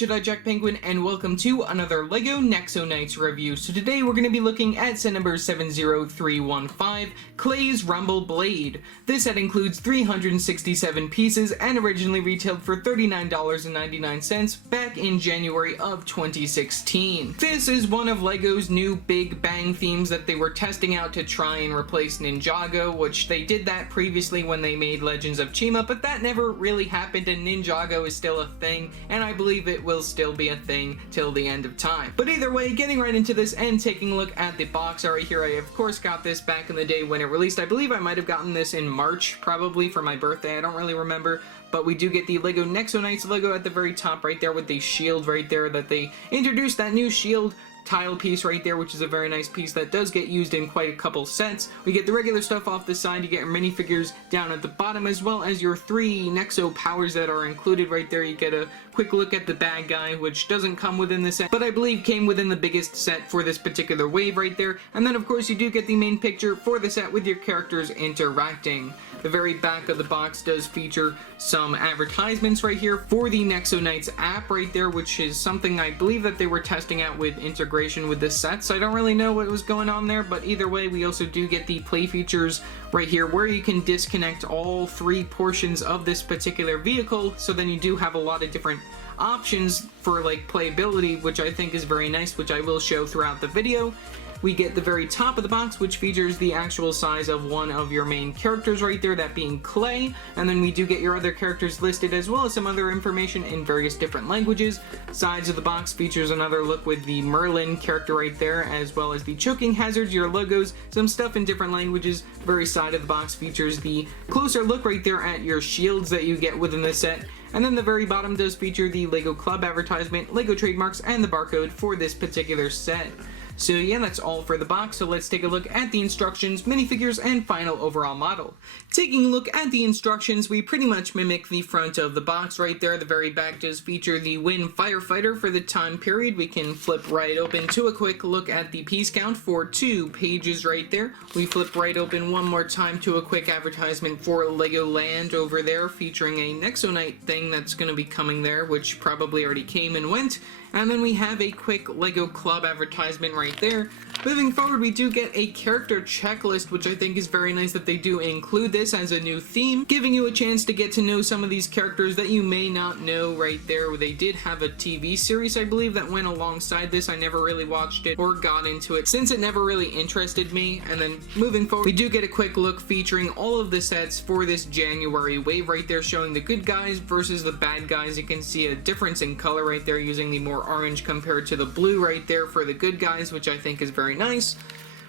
Jedi Jack Penguin, and welcome to another LEGO Nexo Knights review. So today we're going to be looking at set number 70315, Clay's Rumble Blade. This set includes 367 pieces and originally retailed for $39.99 back in January of 2016. This is one of LEGO's new Big Bang themes that they were testing out to try and replace Ninjago, which they did that previously when they made Legends of Chima, but that never really happened, and Ninjago is still a thing, and I believe it will still be a thing till the end of time. But either way, getting right into this and taking a look at the box art right here, I of course got this back in the day when it released. I believe I might have gotten this in March, probably for my birthday, I don't really remember. But we do get the LEGO Nexo Knights logo at the very top right there with the shield right there that they introduced, that new shield tile piece right there, which is a very nice piece that does get used in quite a couple sets. We get the regular stuff off the side, you get your minifigures down at the bottom, as well as your 3 Nexo powers that are included right there. You get a quick look at the bad guy, which doesn't come within the set, but I believe came within the biggest set for this particular wave right there. And then of course you do get the main picture for the set with your characters interacting. The very back of the box does feature some advertisements right here for the Nexo Knights app right there, which is something I believe that they were testing out with integration with this set, so I don't really know what was going on there, but either way, we also do get the play features right here where you can disconnect all 3 portions of this particular vehicle, so then you do have a lot of different options for like playability, which I think is very nice, which I will show throughout the video. We get the very top of the box, which features the actual size of one of your main characters right there, that being Clay, and then we do get your other characters listed as well as some other information in various different languages. Sides of the box features another look with the Merlin character right there, as well as the choking hazards, your logos, some stuff in different languages. Very side of the box features the closer look right there at your shields that you get within the set. And then the very bottom does feature the LEGO Club advertisement, LEGO trademarks, and the barcode for this particular set. So yeah, that's all for the box, so let's take a look at the instructions, minifigures, and final overall model. Taking a look at the instructions, we pretty much mimic the front of the box right there. The very back does feature the Win Firefighter for the time period. We can flip right open to a quick look at the piece count for 2 pages right there. We flip right open one more time to a quick advertisement for Legoland over there, featuring a Nexo Knight thing that's going to be coming there, which probably already came and went. And then we have a quick LEGO Club advertisement right there. Moving forward, we do get a character checklist, which I think is very nice that they do include this as a new theme, giving you a chance to get to know some of these characters that you may not know right there. They did have a TV series, I believe, that went alongside this. I never really watched it or got into it since it never really interested me. And then moving forward, we do get a quick look featuring all of the sets for this January wave right there, showing the good guys versus the bad guys. You can see a difference in color right there, using the more orange compared to the blue right there for the good guys, which I think is very nice.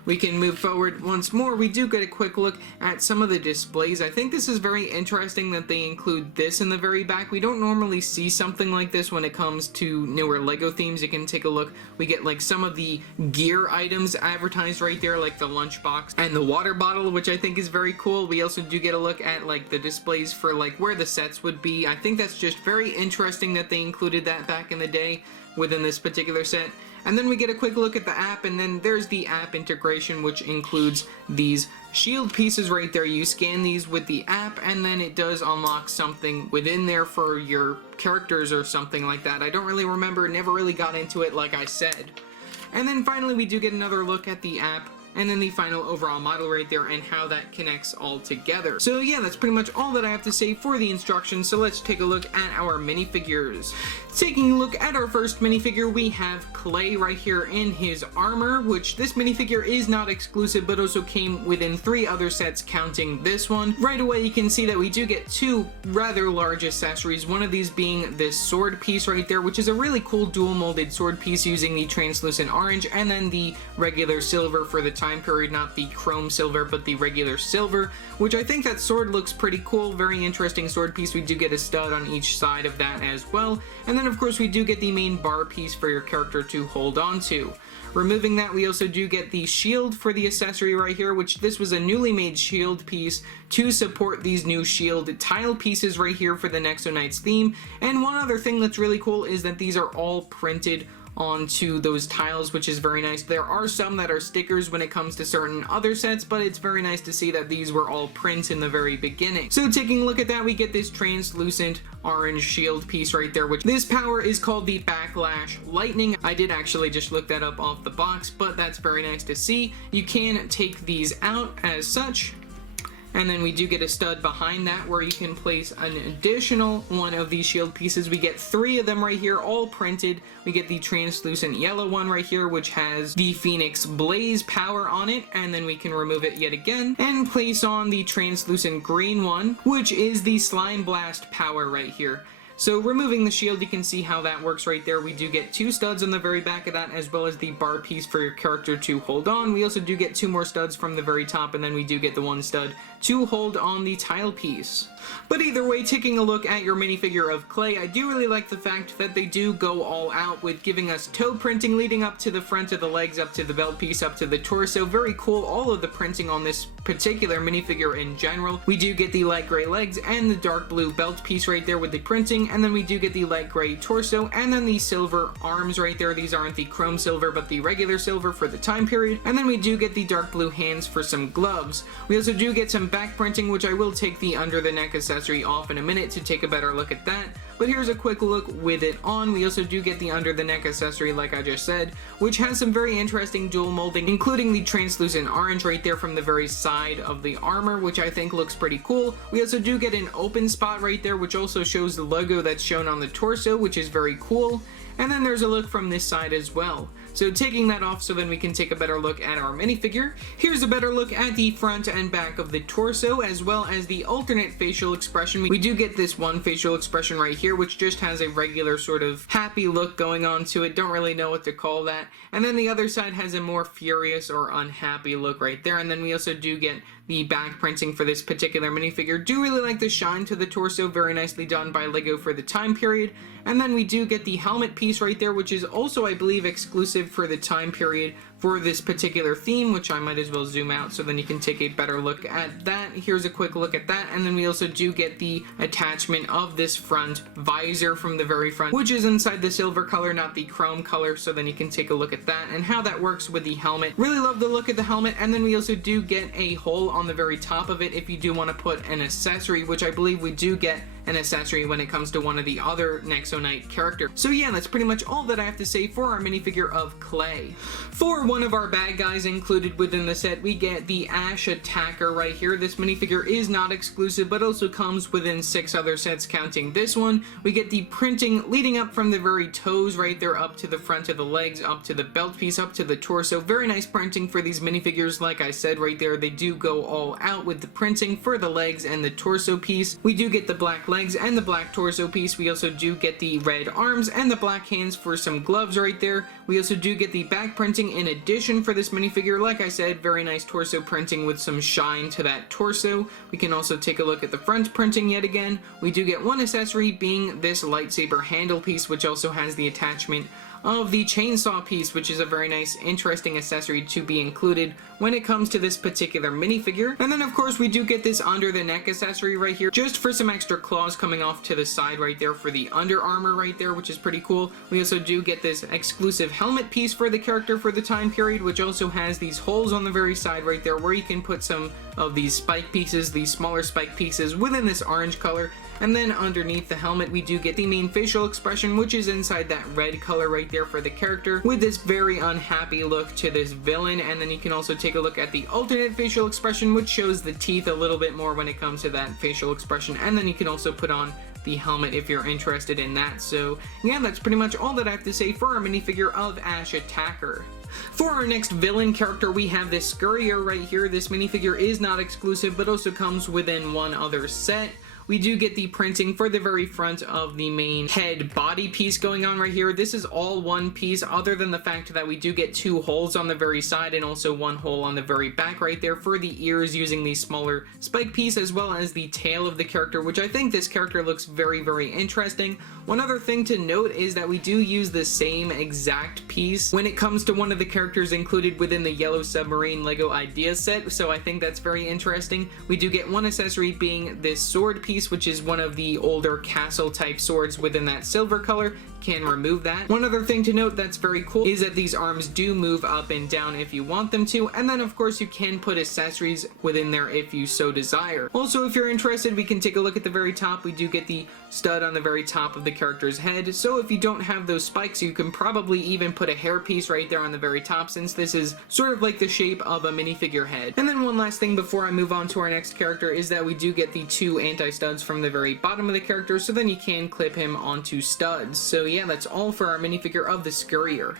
We can move forward once more. We do get a quick look at some of the displays. I think this is very interesting that they include this in the very back. We don't normally see something like this when it comes to newer LEGO themes. You can take a look. We get like some of the gear items advertised right there, like the lunchbox and the water bottle, which I think is very cool. We also do get a look at like the displays for like where the sets would be. I think that's just very interesting that they included that back in the day within this particular set. And then we get a quick look at the app, and then there's the app integration, which includes these shield pieces right there. You scan these with the app, and then it does unlock something within there for your characters or something like that. I don't really remember, never really got into it like I said. And then finally we do get another look at the app, and then the final overall model right there and how that connects all together. So yeah, that's pretty much all that I have to say for the instructions, so let's take a look at our minifigures. Taking a look at our first minifigure, we have Clay right here in his armor, which this minifigure is not exclusive but also came within 3 other sets counting this one. Right away you can see that we do get 2 rather large accessories, one of these being this sword piece right there, which is a really cool dual molded sword piece using the translucent orange, and then the regular silver for the time period, not the chrome silver but the regular silver, which I think that sword looks pretty cool. Very interesting sword piece. We do get a stud on each side of that as well, and then of course we do get the main bar piece for your character to hold on to. Removing that, we also do get the shield for the accessory right here, which this was a newly made shield piece to support these new shield tile pieces right here for the Nexo Knights theme. And one other thing that's really cool is that these are all printed onto those tiles, which is very nice. There are some that are stickers when it comes to certain other sets, but it's very nice to see that these were all prints in the very beginning. So taking a look at that, we get this translucent orange shield piece right there, which this power is called the Backlash Lightning. I did actually just look that up off the box, but that's very nice to see. You can take these out as such. And then we do get a stud behind that where you can place an additional one of these shield pieces. We get 3 of them right here, all printed. We get the translucent yellow one right here, which has the Phoenix Blaze power on it. And then we can remove it yet again and place on the translucent green one, which is the Slime Blast power right here. So removing the shield, you can see how that works right there. We do get 2 studs on the very back of that, as well as the bar piece for your character to hold on. We also do get 2 more studs from the very top, and then we do get the 1 stud to hold on the tile piece. But either way, taking a look at your minifigure of clay, I do really like the fact that they do go all out with giving us toe printing leading up to the front of the legs, up to the belt piece, up to the torso. Very cool, all of the printing on this particular minifigure in general. We do get the light gray legs and the dark blue belt piece right there with the printing, and then we do get the light gray torso, and then the silver arms right there. These aren't the chrome silver, but the regular silver for the time period, and then we do get the dark blue hands for some gloves. We also do get some back printing, which I will take the under the neck accessory off in a minute to take a better look at that, but here's a quick look with it on. We also do get the under the neck accessory, like I just said, which has some very interesting dual molding, including the translucent orange right there from the very side of the armor, which I think looks pretty cool. We also do get an open spot right there, which also shows the logo that's shown on the torso, which is very cool. And then there's a look from this side as well. So taking that off so then we can take a better look at our minifigure. Here's a better look at the front and back of the torso, as well as the alternate facial expression. We do get this one facial expression right here, which just has a regular sort of happy look going on to it. Don't really know what to call that. And then the other side has a more furious or unhappy look right there. And then we also do get the back printing for this particular minifigure. Do really like the shine to the torso, very nicely done by LEGO for the time period. And then we do get the helmet piece right there, which is also, I believe, exclusive for the time period for this particular theme, which I might as well zoom out so then you can take a better look at that. Here's a quick look at that, and then we also do get the attachment of this front visor from the very front, which is inside the silver color, not the chrome color, so then you can take a look at that and how that works with the helmet. Really love the look of the helmet, and then we also do get a hole on the very top of it if you do want to put an accessory, which I believe we do get an accessory when it comes to one of the other Nexo Knight characters. So yeah, that's pretty much all that I have to say for our minifigure of clay. For one of our bad guys included within the set, we get the Ash Attacker right here. This minifigure is not exclusive, but also comes within 6 other sets counting this one. We get the printing leading up from the very toes right there up to the front of the legs, up to the belt piece, up to the torso. Very nice printing for these minifigures. Like I said right there, they do go all out with the printing for the legs and the torso piece. We do get the black legs and the black torso piece. We also do get the red arms and the black hands for some gloves right there. We also do get the back printing in addition for this minifigure. Like I said, very nice torso printing with some shine to that torso. We can also take a look at the front printing yet again. We do get one accessory being this lightsaber handle piece, which also has the attachment of the chainsaw piece, which is a very nice, interesting accessory to be included when it comes to this particular minifigure. And then of course we do get this under the neck accessory right here, just for some extra claws coming off to the side right there for the under armor right there, which is pretty cool. We also do get this exclusive helmet piece for the character for the time period, which also has these holes on the very side right there where you can put some of these spike pieces, these smaller spike pieces within this orange color. And then underneath the helmet, we do get the main facial expression, which is inside that red color right there for the character, with this very unhappy look to this villain. And then you can also take a look at the alternate facial expression, which shows the teeth a little bit more when it comes to that facial expression. And then you can also put on the helmet if you're interested in that. So yeah, that's pretty much all that I have to say for our minifigure of Ash Attacker. For our next villain character, we have this Scurrier right here. This minifigure is not exclusive, but also comes within one other set. We do get the printing for the very front of the main head body piece going on right here. This is all one piece, other than the fact that we do get 2 holes on the very side and also 1 hole on the very back right there for the ears, using the smaller spike piece, as well as the tail of the character, which I think this character looks very, very interesting. One other thing to note is that we do use the same exact piece when it comes to one of the characters included within the Yellow Submarine LEGO Idea set, so I think that's very interesting. We do get one accessory being this sword piece, which is one of the older castle type swords within that silver color. can remove that. One other thing to note that's very cool is that these arms do move up and down if you want them to, and then of course you can put accessories within there if you so desire. Also, if you're interested, we can take a look at the very top. We do get the stud on the very top of the character's head, so if you don't have those spikes, you can probably even put a hairpiece right there on the very top, since this is sort of like the shape of a minifigure head. And then one last thing before I move on to our next character is that we do get the two anti-studs from the very bottom of the character, so then you can clip him onto studs. So yeah, that's all for our minifigure of the Scurrier.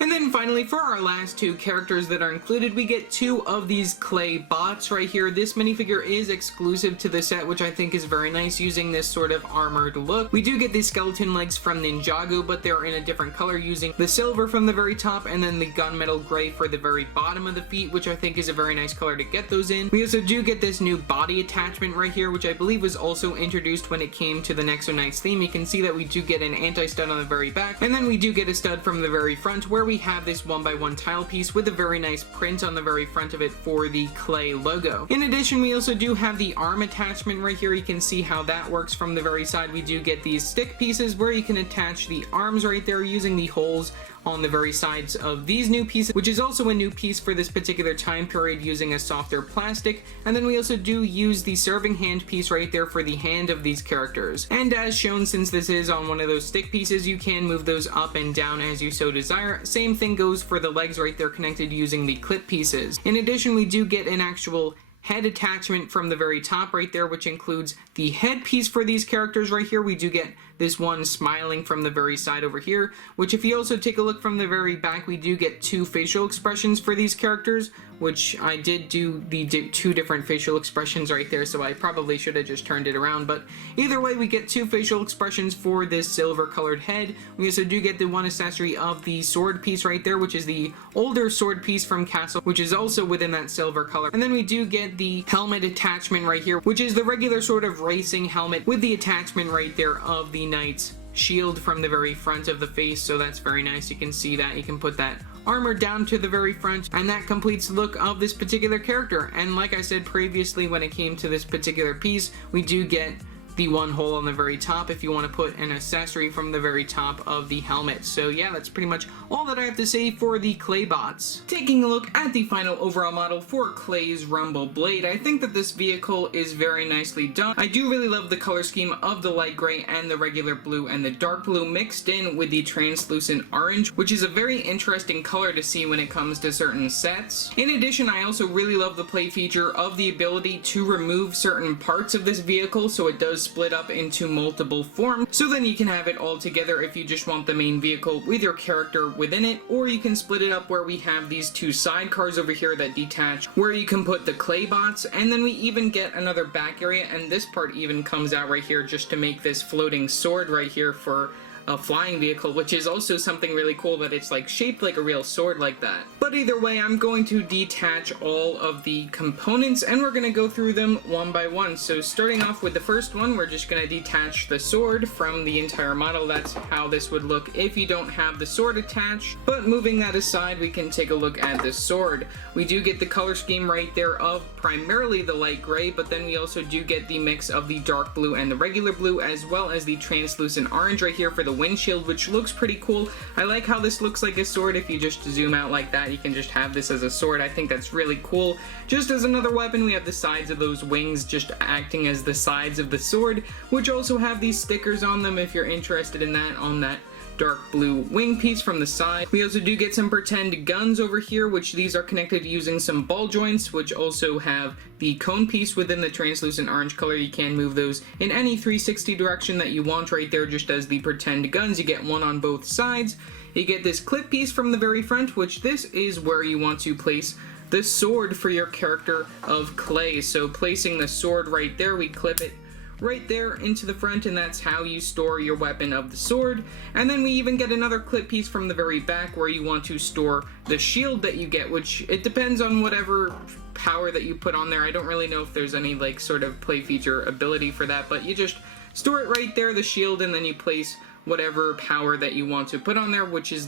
And then finally, for our last two characters that are included, we get two of these clay bots right here. This minifigure is exclusive to the set, which I think is very nice, using this sort of armored look. We do get these skeleton legs from Ninjago, but they're in a different color, using the silver from the very top and then the gunmetal gray for the very bottom of the feet, which I think is a very nice color to get those in. We also do get this new body attachment right here, which I believe was also introduced when it came to the Nexo Knights theme. You can see that we do get an anti-stud on the very back, and then we do get a stud from the very front, where we have this 1x1 tile piece with a very nice print on the very front of it for the clay logo. In addition, we also do have the arm attachment right here. You can see how that works from the very side. We do get these stick pieces where you can attach the arms right there using the holes on the very sides of these new pieces, which is also a new piece for this particular time period, using a softer plastic. And then we also do use the serving hand piece right there for the hand of these characters. And as shown, since this is on one of those stick pieces, you can move those up and down as you so desire. Same thing goes for the legs right there, connected using the clip pieces. In addition, we do get an actual head attachment from the very top right there, which includes the headpiece for these characters right here. We do get this one smiling from the very side over here, which if you also take a look from the very back, we do get two facial expressions for these characters, which I did do the two different facial expressions right there, so I probably should have just turned it around, but either way, we get two facial expressions for this silver colored head. We also do get the one accessory of the sword piece right there, which is the older sword piece from Castle, which is also within that silver color. And then we do get the helmet attachment right here, which is the regular sort of racing helmet with the attachment right there of the knight's shield from the very front of the face, so that's very nice. You can see that. You can put that armor down to the very front, and that completes the look of this particular character. And like I said previously, when it came to this particular piece, we do get the one hole on the very top if you want to put an accessory from the very top of the helmet. So yeah, that's pretty much all that I have to say for the clay bots. Taking a look at the final overall model for Clay's Rumble Blade, I think that this vehicle is very nicely done. I do really love the color scheme of the light gray and the regular blue and the dark blue mixed in with the translucent orange, which is a very interesting color to see when it comes to certain sets. In addition, I also really love the play feature of the ability to remove certain parts of this vehicle, so it does split up into multiple forms, so then you can have it all together if you just want the main vehicle with your character within it, or you can split it up where we have these two sidecars over here that detach, where you can put the clay bots, and then we even get another back area, and this part even comes out right here just to make this floating sword right here for a flying vehicle, which is also something really cool, that it's like shaped like a real sword like that. But either way, I'm going to detach all of the components, and we're going to go through them one by one. So starting off with the first one, we're just going to detach the sword from the entire model. That's how this would look if you don't have the sword attached. But moving that aside, we can take a look at the sword. We do get the color scheme right there of primarily the light gray, but then we also do get the mix of the dark blue and the regular blue, as well as the translucent orange right here for the windshield, which looks pretty cool. I like how this looks like a sword. If you just zoom out like that, you can just have this as a sword. I think that's really cool. Just as another weapon, we have the sides of those wings just acting as the sides of the sword, which also have these stickers on them if you're interested in that, on that dark blue wing piece from the side. We also do get some pretend guns over here, which these are connected using some ball joints, which also have the cone piece within the translucent orange color. You can move those in any 360 direction that you want right there, just as the pretend guns. You get one on both sides. You get this clip piece from the very front, which this is where you want to place the sword for your character of Clay. So placing the sword right there, we clip it right there into the front, and that's how you store your weapon of the sword. And then we even get another clip piece from the very back where you want to store the shield that you get, which it depends on whatever power that you put on there. I don't really know if there's any like sort of play feature ability for that, but you just store it right there, the shield, and then you place whatever power that you want to put on there, which are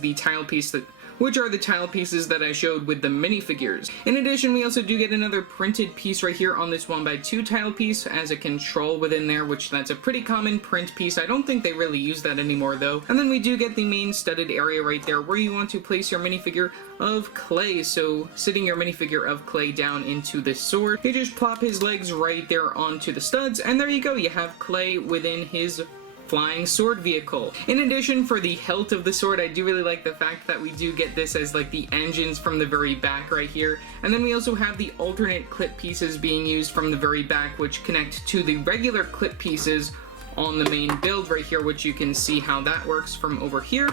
the tile pieces that I showed with the minifigures. In addition, we also do get another printed piece right here on this 1x2 tile piece as a control within there, which that's a pretty common print piece. I don't think they really use that anymore though. And then we do get the main studded area right there where you want to place your minifigure of Clay. So sitting your minifigure of Clay down into the sword, you just plop his legs right there onto the studs, and there you go, you have Clay within his flying sword vehicle. In addition, for the hilt of the sword, I do really like the fact that we do get this as like the engines from the very back right here, and then we also have the alternate clip pieces being used from the very back, which connect to the regular clip pieces on the main build right here, which you can see how that works from over here.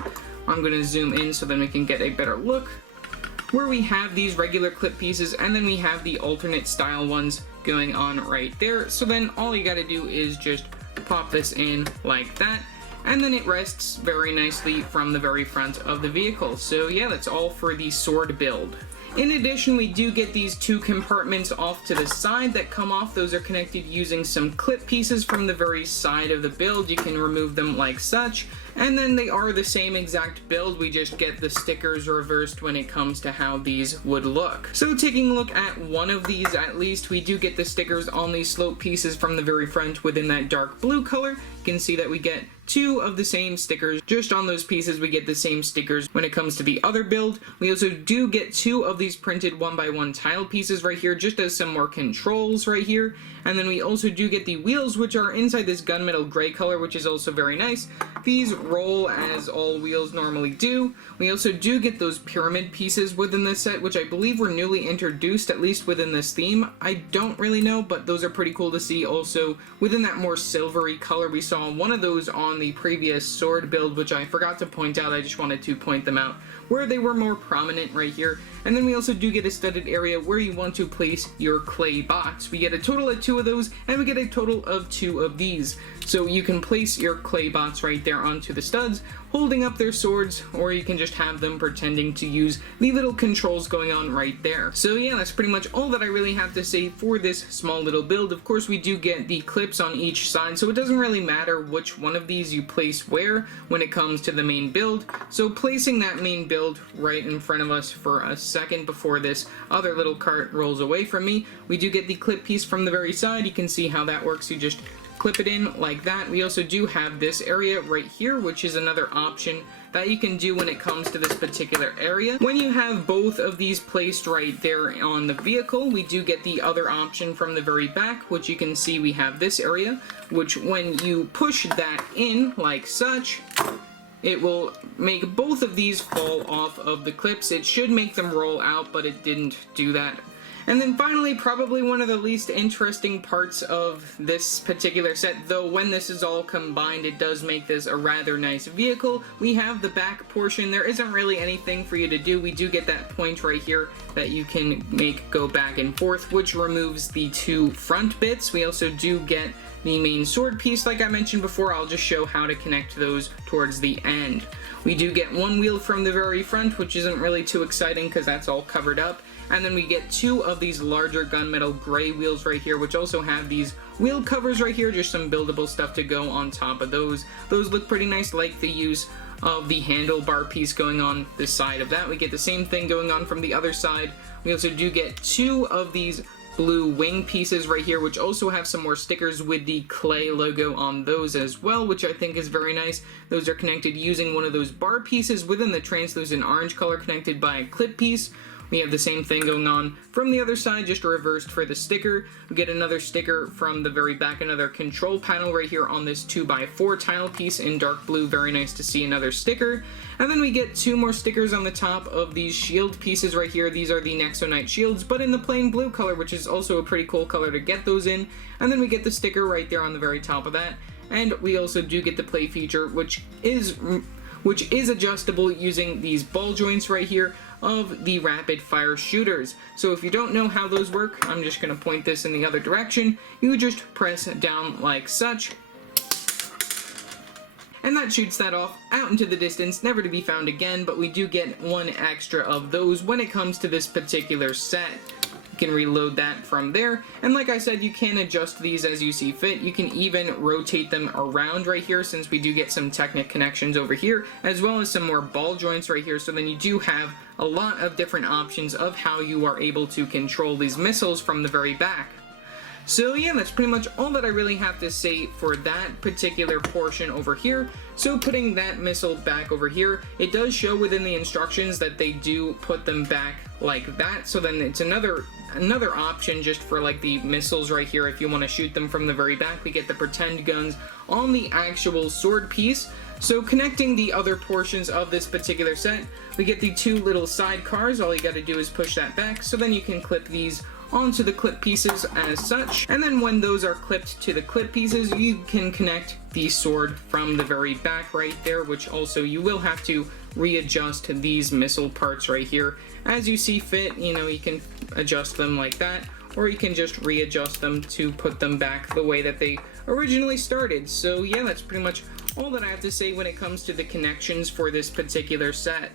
I'm going to zoom in so then we can get a better look, where we have these regular clip pieces and then we have the alternate style ones going on right there. So then all you got to do is just pop this in like that, and then it rests very nicely from the very front of the vehicle. So yeah, that's all for the sword build. In addition, we do get these two compartments off to the side that come off. Those are connected using some clip pieces from the very side of the build. You can remove them like such, and then they are the same exact build. We just get the stickers reversed when it comes to how these would look. So taking a look at one of these at least, we do get the stickers on these slope pieces from the very front within that dark blue color. You can see that we get two of the same stickers. Just on those pieces we get the same stickers when it comes to the other build. We also do get two of these printed 1x1 tile pieces right here, just as some more controls right here. And then we also do get the wheels, which are inside this gunmetal gray color, which is also very nice. These roll as all wheels normally do. We also do get those pyramid pieces within this set, which I believe were newly introduced, at least within this theme. I don't really know, but those are pretty cool to see. Also, within that more silvery color, we saw one of those on the previous sword build, which I forgot to point out. I just wanted to point them out, where they were more prominent right here. And then we also do get a studded area where you want to place your clay box. We get a total of two of those, and we get a total of two of these. So you can place your clay bots right there onto the studs, holding up their swords, or you can just have them pretending to use the little controls going on right there. So yeah, that's pretty much all that I really have to say for this small little build. Of course, we do get the clips on each side, so it doesn't really matter which one of these you place where when it comes to the main build. So placing that main build right in front of us for a second before this other little cart rolls away from me, we do get the clip piece from the very side. You can see how that works. You just clip it in like that. We also do have this area right here, which is another option that you can do when it comes to this particular area. When you have both of these placed right there on the vehicle, we do get the other option from the very back, which you can see we have this area, which when you push that in like such, it will make both of these fall off of the clips. It should make them roll out, but it didn't do that. And then finally, probably one of the least interesting parts of this particular set, though when this is all combined, it does make this a rather nice vehicle. We have the back portion. There isn't really anything for you to do. We do get that point right here that you can make go back and forth, which removes the two front bits. We also do get the main sword piece, like I mentioned before. I'll just show how to connect those towards the end. We do get one wheel from the very front, which isn't really too exciting because that's all covered up. And then we get two of these larger gunmetal gray wheels right here, which also have these wheel covers right here, just some buildable stuff to go on top of those. Those look pretty nice, like the use of the handlebar piece going on this side of that. We get the same thing going on from the other side. We also do get two of these blue wing pieces right here, which also have some more stickers with the clay logo on those as well, which I think is very nice. Those are connected using one of those bar pieces within the translucent orange color, connected by a clip piece. We have the same thing going on from the other side, just reversed for the sticker. We get another sticker from the very back, another control panel right here on this 2x4 tile piece in dark blue. Very nice to see another sticker. And then we get two more stickers on the top of these shield pieces right here. These are the Nexo Knight shields, but in the plain blue color, which is also a pretty cool color to get those in. And then we get the sticker right there on the very top of that. And we also do get the play feature, which is adjustable using these ball joints right here of the rapid fire shooters. So if you don't know how those work, I'm just going to point this in the other direction. You just press down like such, and that shoots that off out into the distance, never to be found again. But we do get one extra of those when it comes to this particular set. You can reload that from there, and like I said, you can adjust these as you see fit. You can even rotate them around right here, since we do get some Technic connections over here, as well as some more ball joints right here, so then you do have a lot of different options of how you are able to control these missiles from the very back. So yeah, that's pretty much all that I really have to say for that particular portion over here. So putting that missile back over here, it does show within the instructions that they do put them back like that. So then it's another option just for like the missiles right here. If you want to shoot them from the very back, we get the pretend guns on the actual sword piece. So connecting the other portions of this particular set, we get the two little side cars. All you got to do is push that back, so then you can clip these onto the clip pieces as such, and then when those are clipped to the clip pieces, you can connect the sword from the very back right there, which also you will have to readjust these missile parts right here as you see fit. You know, you can adjust them like that, or you can just readjust them to put them back the way that they originally started. So yeah, that's pretty much all that I have to say when it comes to the connections for this particular set.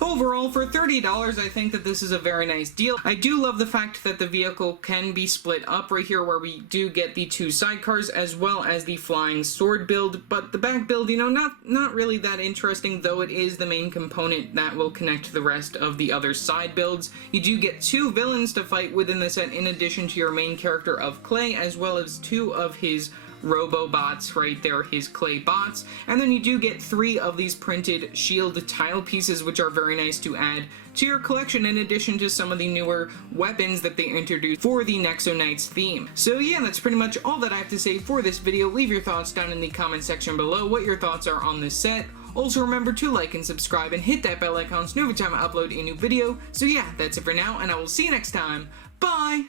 Overall, for $30, I think that this is a very nice deal. I do love the fact that the vehicle can be split up right here, where we do get the two sidecars as well as the flying sword build, but the back build, you know, not really that interesting, though it is the main component that will connect the rest of the other side builds. You do get two villains to fight within the set in addition to your main character of Clay, as well as two of his Robobots right there, his clay bots, and then you do get 3 of these printed shield tile pieces, which are very nice to add to your collection, in addition to some of the newer weapons that they introduced for the Nexo Knights theme. So yeah, that's pretty much all that I have to say for this video. Leave your thoughts down in the comment section below, what your thoughts are on this set. Also remember to like and subscribe and hit that bell icon so every time I upload a new video. So yeah, that's it for now, and I will see you next time. Bye!